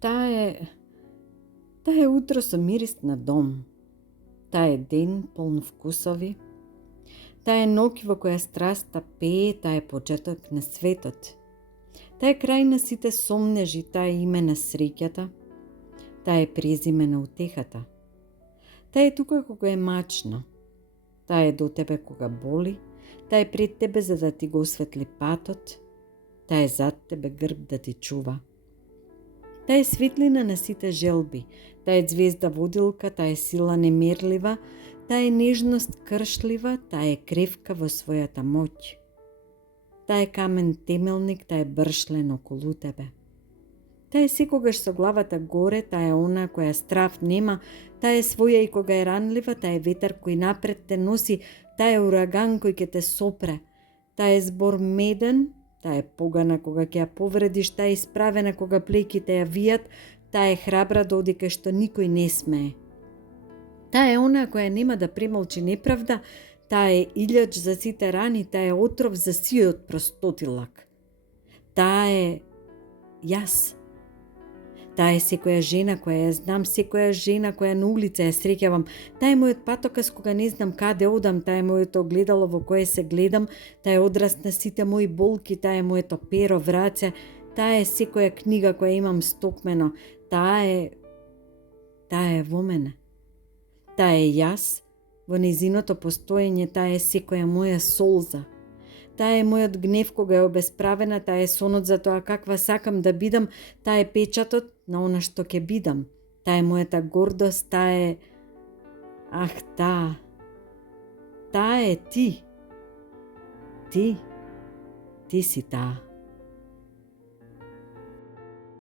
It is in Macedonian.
Таа е утро со мирис на дом. Таа е ден полн вкусови. Таа е ноќ во која страста пее, таа е почеток на светот. Таа е крај на сите сомнежи, таа е име на среќата. Таа е презиме на утехата. Таа е тука кога е мачно. Таа е до тебе кога боли. Таа е пред тебе за да ти го осветли патот. Таа е зад тебе грб да ти чува. Таа е светлина на сите желби. Таа е звезда водилка, таа е сила немерлива, таа е нежност кршлива, таа е кревка во својата моќ. Таа е камен темелник, таа е бршлен околу тебе. Таа е секогаш со главата горе, таа е она која страв нема, таа е своја и кога е ранлива, таа е ветер кој напред те носи, таа е ураган кој ќе те сопре. Таа е збор меден, таа е погана кога ќе ја повредиш, таа е исправена кога плеќите ја вијат, таа е храбра додека што никој не смее. Таа е она која нема да премолчи неправда, таа е илјач за сите рани, таа е отров за сиот простотилак. Таа е јас. Таа е секоја жена која ја знам, секоја жена која на улица ја среќавам. Таа е мојот патокас кога не знам каде одам, таа е моето огледало во кое се гледам, таа е одраз на сите мои болки, таа е моето перо в раце, таа е секоја книга која имам стокмено, таа е во мене. Таа е јас, во незиното постоење, таа е секоја моја солза. Таа е мојот гнев кога е обесправена, таа е сонот за тоа каква сакам да бидам, таа е печатот на она што ќе бидам. Таа е мојата гордост, таа е... Таа е ти. Ти си таа.